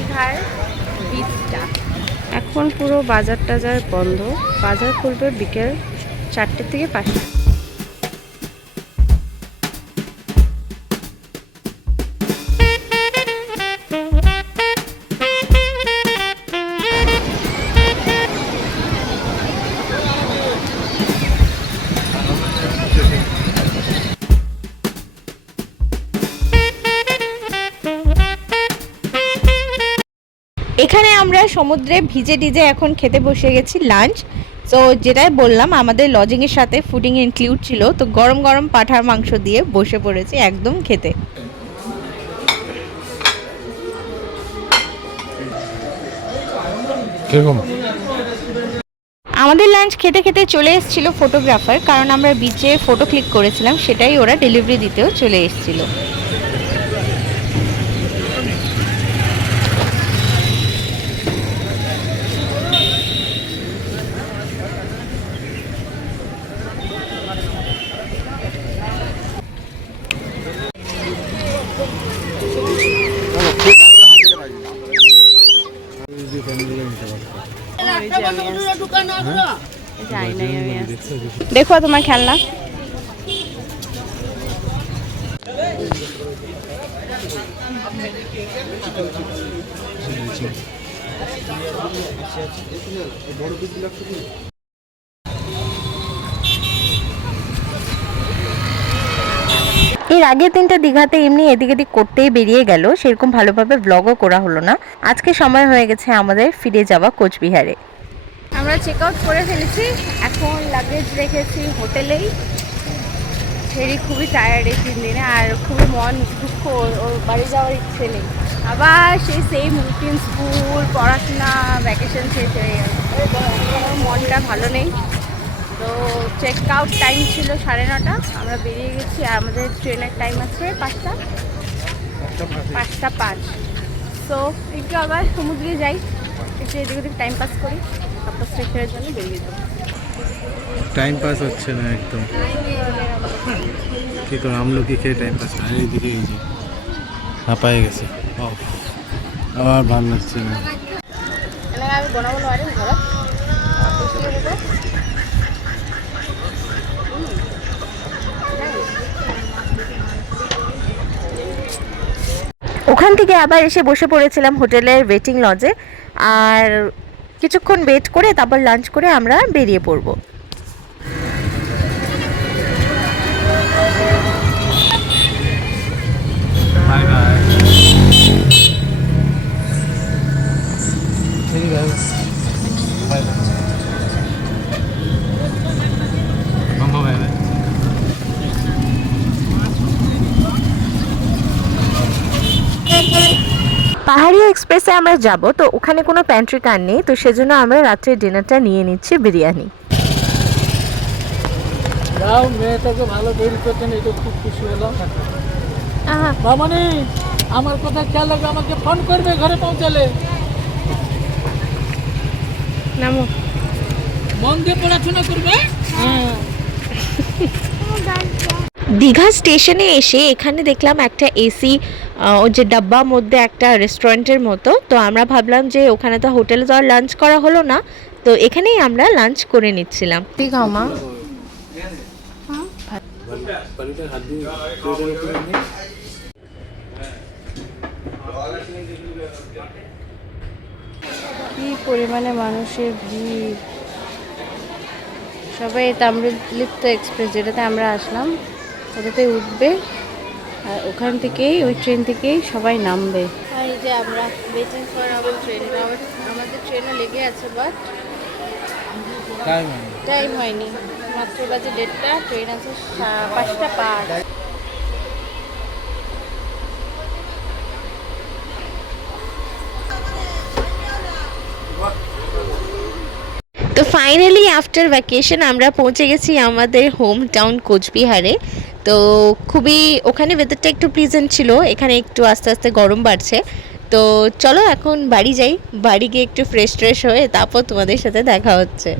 দীঘার বিচটা। এখন পুরো বাজার টাজার বন্ধ, বাজার খুলবে বিকেল 4টে থেকে 5টা। এখানে আমরা সমুদ্রে ভিজে টিজে এখন খেতে বসে গেছি লাঞ্চ। তো যেটাই বললাম, আমাদের লজিংয়ের সাথে ফুডিং ইনক্লুড ছিল, তো গরম গরম পাঁঠার মাংস দিয়ে বসে পড়েছি একদম খেতে। আমাদের লাঞ্চ খেতে খেতে চলে এসেছিল ফটোগ্রাফার, কারণ আমরা বিচে ফটো ক্লিক করেছিলাম, সেটাই ওরা ডেলিভারি দিতেও চলে এসেছিল। দেখো তোমার খেলনা। এর আগের দিনটা দীঘাতে এমনি এদিক এদিক করতেই বেরিয়ে গেল, সেরকম ভালোভাবে ব্লগও করা হলো না। আজকে সময় হয়ে গেছে আমাদের ফিরে যাওয়া কোচবিহারে। আমরা চেক আউট করে ফেলেছি, এখন লাগেজ রেখেছি হোটেলেই। সেরি খুবই টায়ার্ড এই 3 দিনে, আর খুবই মন দুঃখ, ওর বাড়ি যাওয়ার ইচ্ছে নেই। আবার সেই সেম রুটিন, স্কুল, পড়াশোনা, ভ্যাকেশন শেষ হয়ে গেল, মনটা ভালো নেই। তো চেক আউট টাইম ছিল 9:30, আমরা বেরিয়ে গেছি। আর আমাদের ট্রেনের টাইম আছে 5টা 5। তো একটু আবার সমুদ্রে যাই, একটু এদিক ওদিক টাইম পাস করি, তারপর স্টেশনের জন্য বেরিয়ে যাবো। টাইম পাস হচ্ছে না একদম, কি করে আমলকি খেয়ে টাইম পাস না, এইদিকে এই যে হাঁপায়ে গেছে, আমার ভালো লাগছে না। আমি বনাবো ঘরে ওখান থেকে আবার এসে বসে পড়েছিলাম হোটেলের ওয়েটিং লজে, আর কিছুক্ষণ ওয়েট করে তারপর লাঞ্চ করে আমরা বেরিয়ে পড়বো। Bye bye. পাহাড়ি এক্সপ্রেসে আমরা যাব, তো ওখানে কোনো প্যান্ট্রি কার নেই, তো সেজন্য আমরা রাত্রে ডিনারটা নিয়ে নিচ্ছি বিরিয়ানি। যাও, মেয়েটাকে ভালো তৈরি করছেন, এটা খুব খুশি হলাম। মামনি, আমার কথা খেয়াল রাখবে, আমাকে ফোন করবে ঘরে পৌঁছালে। নামো, মন দিয়ে পড়াশোনা করবে। হ্যাঁ। দীঘা স্টেশনে এসে এখানে দেখলাম একটা এসি, ওই যে ডাব্বার মধ্যে একটা রেস্টুরেন্টের মতো। তো আমরা ভাবলাম যে ওখানে তো হোটেলে তো আর লাঞ্চ করা হলো না, তো এখানেই আমরা লাঞ্চ করে নিচ্ছিলাম। তুই খাও মা। কি পরিমাণে মানুষের ভিড়, সবাই তাম্রলিপ্ত এক্সপ্রেস যেটাতে আমরা আসলাম ওটাতে উঠবে, আর ওখান থেকেই ওই ট্রেন থেকেই সবাই নামবে। আর এই যে আমরা ওয়েটিং ফর আওয়ার ট্রেন, আমাদের ট্রেনও লেগে আছে, বাট টাইম হয়নি, মাত্র বাজে 1:30, ট্রেন আছে 5টা 5। তো ফাইনালি আফটার ভ্যাকেশন আমরা পৌঁছে গেছি আমাদের হোম টাউন কোচবিহারে। তো খুবই ওখানে ওয়েদারটা একটু প্লিজেন্ট ছিল, এখানে একটু আস্তে আস্তে গরম বাড়ছে। তো চলো এখন বাড়ি যাই, বাড়ি গিয়ে একটু ফ্রেশ হয়ে তারপর তোমাদের সাথে দেখা হচ্ছে।